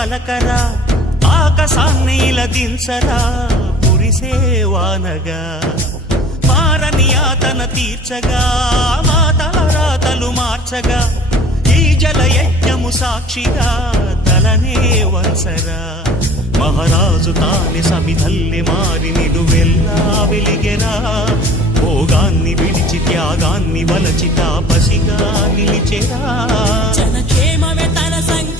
పలకరా ఆకాశాన్ని ఇలా దించరా పురిసేవానగా మారని ఆతన తీర్చగా మాతల రాతలు మార్చగా ఈ జలయజ్ఞము సాక్షిగా తలనే వంచరా మహారాజు తానే సమిధల్లి మారి నిలువెల్లా వెలిగెరా భోగాన్ని విడిచి త్యాగాన్ని వలచి తాపసిగా నిలిచెరా జనక్షేమమే తన సంకల్పం